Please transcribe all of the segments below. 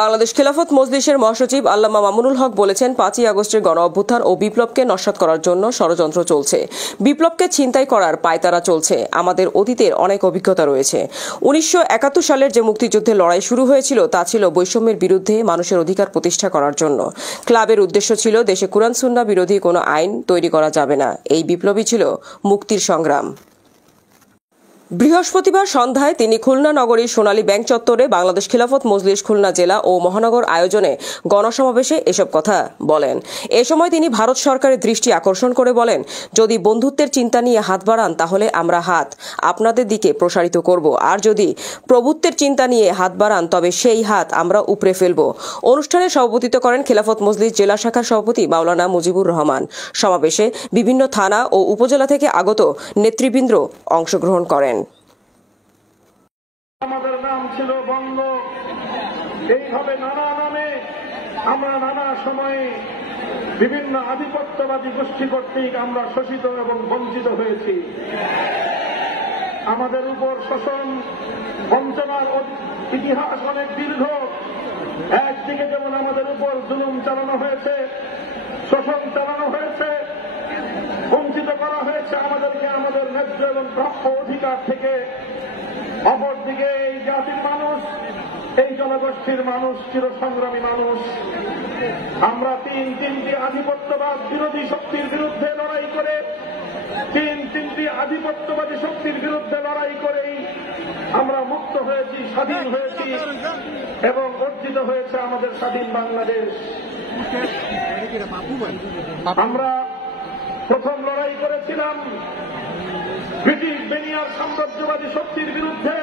বাংলাদেশ খিলাফত মজলিসের মহাসচিব আল্লামা মামুনুল হক বলেছেন, ৫ই আগস্টের গণঅভ্যুত্থান ও বিপ্লবকে নস্যাৎ করার জন্য ষড়যন্ত্র চলছে। বিপ্লবকে ছিনতাই করার পায়তারা চলছে। আমাদের অতীতের অনেক অভিজ্ঞতা রয়েছে। ১৯৭১ সালের যে মুক্তিযুদ্ধের লড়াই শুরু হয়েছিল তা ছিল বৈষম্যের বিরুদ্ধে মানুষের অধিকার প্রতিষ্ঠা করার জন্য। ক্লাবের উদ্দেশ্য ছিল দেশে কুরআন সুন্নাহ বিরোধী কোনো আইন তৈরি করা যাবে না। এই বিপ্লবই ছিল মুক্তির সংগ্রাম। বৃহস্পতিবার সন্ধ্যায় তিনি খুলনা নগরীর সোনালী ব্যাংক চত্বরে বাংলাদেশ খিলাফত মজলিস খুলনা জেলা ও মহানগর আয়োজনে গণসমাবেশে এসব কথা বলেন। এ সময় তিনি ভারত সরকারের দৃষ্টি আকর্ষণ করে বলেন, যদি বন্ধুত্বের চিন্তা নিয়ে হাত বাড়ান তাহলে আমরা হাত আপনাদের দিকে প্রসারিত করব, আর যদি প্রভুত্বের চিন্তা নিয়ে হাত বাড়ান তবে সেই হাত আমরা উপড়ে ফেলব। অনুষ্ঠানে সভাপতিত্ব করেন খিলাফত মজলিস জেলা শাখার সভাপতি মাওলানা মুজিবুর রহমান। সমাবেশে বিভিন্ন থানা ও উপজেলা থেকে আগত নেতৃবৃন্দ অংশগ্রহণ করেন। আমাদের নাম ছিল বঙ্গ। এইভাবে নানা নামে আমরা নানা সময়ে বিভিন্ন আধিপত্যবাদী গোষ্ঠী কর্তৃক আমরা শোষিত এবং বঞ্চিত হয়েছি। আমাদের উপর শোষণ বঞ্চনার ইতিহাস অনেক দীর্ঘ। একদিকে যেমন আমাদের উপর জুলুম চালানো হয়েছে, শোষণ চালানো হয়েছে, বঞ্চিত করা হয়েছে আমাদেরকে আমাদের ন্যায্য এবং প্রাপ্য অধিকার থেকে। অপরদিকে এই জাতির মানুষ, এই জনগোষ্ঠীর মানুষ চিরসংগ্রামী মানুষ। আমরা তিনটি আধিপত্যবাদ বিরোধী শক্তির বিরুদ্ধে লড়াই করে, তিনটি আধিপত্যবাদী শক্তির বিরুদ্ধে লড়াই করেই আমরা মুক্ত হয়েছি, স্বাধীন হয়েছি এবং অর্জিত হয়েছে আমাদের স্বাধীন বাংলাদেশ। আমরা প্রথম লড়াই করেছিলাম ব্রিটিশ বেনিয়ার সাম্রাজ্যবাদী শক্তির বিরুদ্ধে।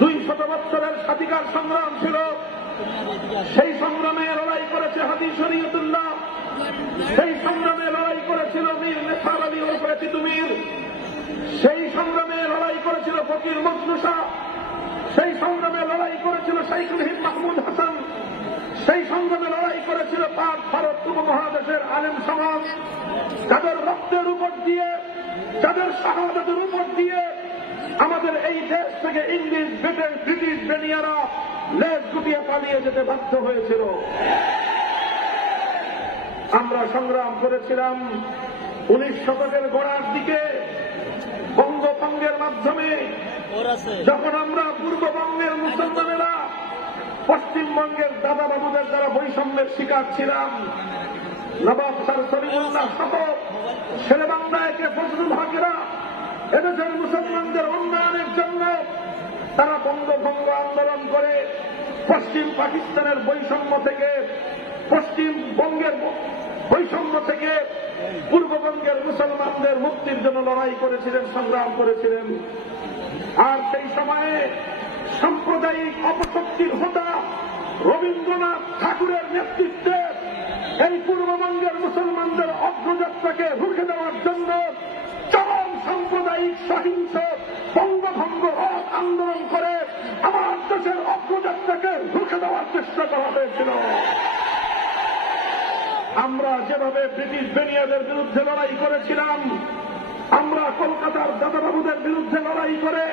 ২০০ বছরের স্বাধিকার সংগ্রাম ছিল। সেই সংগ্রামে লড়াই করেছে হাজী শরীয়তুল্লাহ, সেই সংগ্রামে লড়াই করেছিল মীর নেসার আলী ওরফে তিতুমীর, সেই সংগ্রামে লড়াই করেছিল ফকির মজনু শাহ, সেই সংগ্রামে লড়াই করেছিল শাইখুল হিন্দ মাহমুদ হাসান, সেই সংগ্রামে লড়াই করেছিল পাক ভারত উপমহাদেশের আলেম সমাজ। যাদের রক্তের উপর দিয়ে, যাদের শাহাদাতের উপর দিয়ে আমাদের এই দেশ থেকে ইংলিশ, ব্রিটিশ বেনিয়ারা লেজ গুটিয়ে পালিয়ে যেতে বাধ্য হয়েছিল। আমরা সংগ্রাম করেছিলাম ১৯ শতকের গোড়ার দিকে বঙ্গভঙ্গের মাধ্যমে, যখন আমরা পূর্ববঙ্গের মুসলমানেরা পশ্চিমবঙ্গের দাদা বাবুদের দ্বারা বৈষম্যের শিকার ছিলাম। নবাব স্যার সলিমুল্লাহ সহ শেরেবাংলায় ফজলুল হকেরা এদেশের মুসলমানদের উন্নয়নের জন্য তারা বঙ্গভঙ্গ আন্দোলন করে পশ্চিম পাকিস্তানের বৈষম্য থেকে, পশ্চিমবঙ্গের বৈষম্য থেকে পূর্ববঙ্গের মুসলমানদের মুক্তির জন্য লড়াই করেছিলেন, সংগ্রাম করেছিলেন। আর সেই সময়ে সাম্প্রদায়িক অপশক্তির হোতা রবীন্দ্রনাথ ঠাকুরের নেতৃত্বে এই পূর্ববঙ্গের মুসলমানদের অগ্রযাত্রাকে রুখে দেওয়ার জন্য চরম সাম্প্রদায়িক সহিংস বঙ্গভঙ্গ আন্দোলন করে আমার দেশের অগ্রযাত্রাকে রুখে দেওয়ার চেষ্টা করা হয়েছিল। আমরা যেভাবে ব্রিটিশ বেনিয়াদের বিরুদ্ধে লড়াই করেছিলাম, আমরা কলকাতার দাদাবাবুদের বিরুদ্ধে লড়াই করে